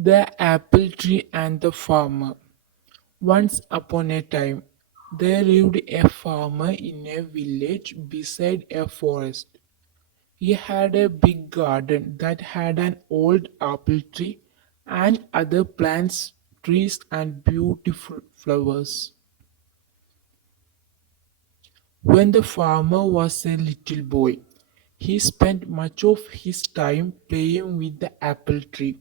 The apple tree and the farmer. Once upon a time, there lived a farmer in a village beside a forest. He had a big garden that had an old apple tree and other plants, trees, and beautiful flowers. When the farmer was a little boy, he spent much of his time playing with the apple tree.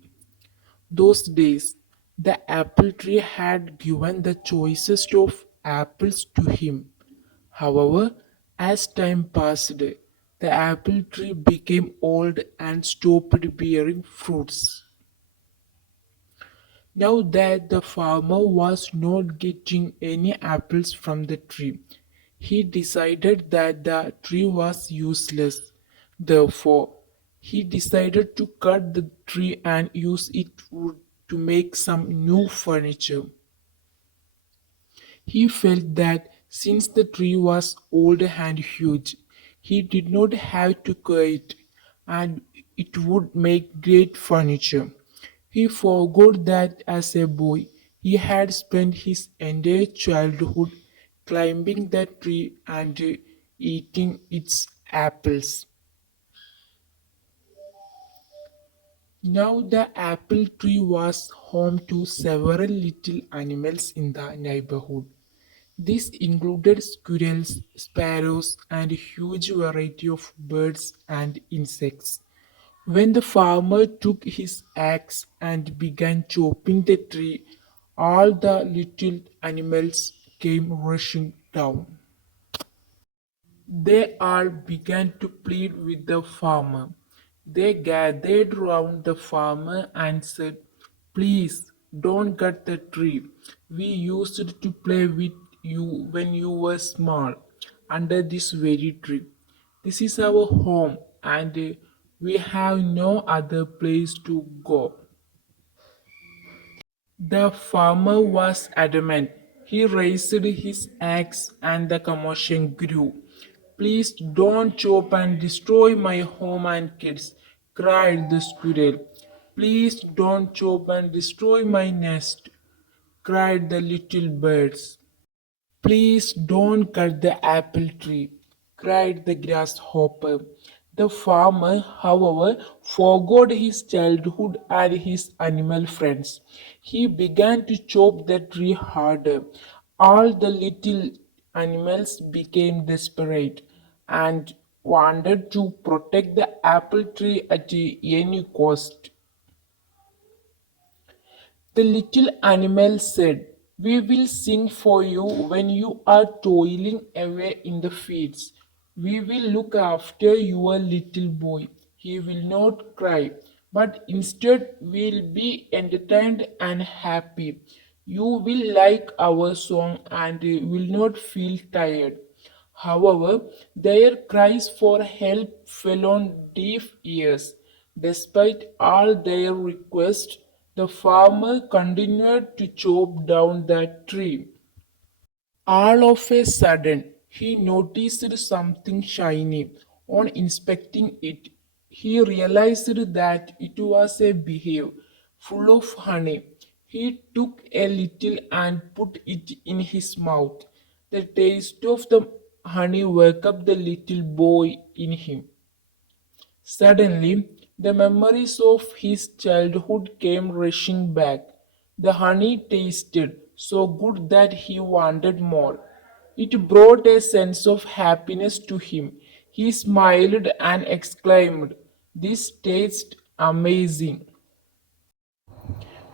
Those days, the apple tree had given the choicest of apples to him. However, as time passed, the apple tree became old and stopped bearing fruits. Now that the farmer was not getting any apples from the tree, he decided that the tree was useless. Therefore, he decided to cut the tree and use its wood to make some new furniture. He felt that since the tree was old and huge, he did not have to cut it, and it would make great furniture. He forgot that as a boy he had spent his entire childhood climbing the tree and eating its apples. Now the apple tree was home to several little animals in the neighborhood. This included squirrels, sparrows, and a huge variety of birds and insects. When the farmer took his axe and began chopping the tree, all the little animals came rushing down. They all began to plead with the farmer. They gathered round the farmer and said, "Please don't cut the tree. We used to play with you when you were small under this very tree. This is our home and we have no other place to go." The farmer was adamant. He raised his axe and the commotion grew. "Please don't chop and destroy my home and kids," cried the squirrel. "Please don't chop and destroy my nest," cried the little birds. "Please don't cut the apple tree," cried the grasshopper. The farmer, however, forgot his childhood and his animal friends. He began to chop the tree harder. All the little animals became desperate and wanted to protect the apple tree at any cost. The little animal said, "We will sing for you when you are toiling away in the fields. We will look after your little boy. He will not cry, but instead will be entertained and happy. You will like our song and will not feel tired." However, their cries for help fell on deaf ears. Despite all their requests, the farmer continued to chop down that tree. All of a sudden, he noticed something shiny. On inspecting it, he realized that it was a beehive full of honey. He took a little and put it in his mouth. The taste of the honey woke up the little boy in him. Suddenly, the memories of his childhood came rushing back. The honey tasted so good that he wanted more. It brought a sense of happiness to him. He smiled and exclaimed, "This tastes amazing."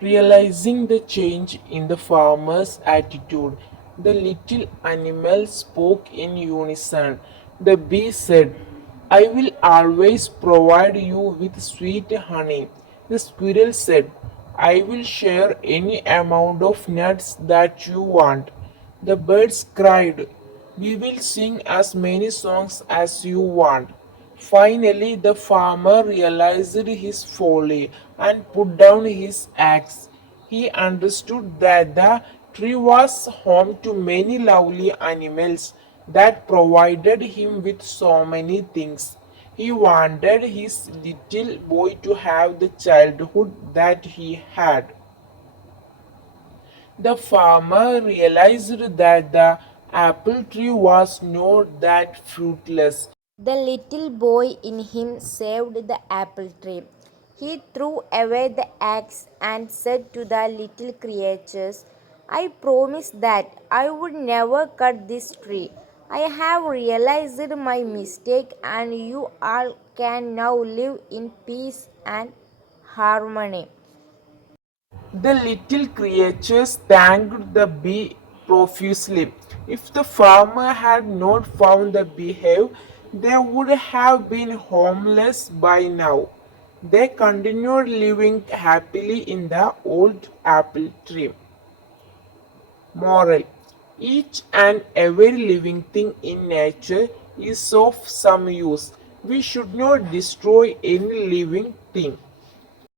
Realizing the change in the farmer's attitude, the little animals spoke in unison. The bee said, "I will always provide you with sweet honey." The squirrel said, "I will share any amount of nuts that you want." The birds cried, "We will sing as many songs as you want." Finally, the farmer realized his folly and put down his axe. He understood that the tree was home to many lovely animals that provided him with so many things. He wanted his little boy to have the childhood that he had. The farmer realized that the apple tree was not that fruitless. The little boy in him saved the apple tree. He threw away the axe and said to the little creatures, I promised that I would never cut this tree. I have realized my mistake, and you all can now live in peace and harmony. The little creatures thanked the bee profusely. If the farmer had not found the beehive, they would have been homeless by now. They continued living happily in the old apple tree. Moral: each and every living thing in nature is of some use. We should not destroy any living thing.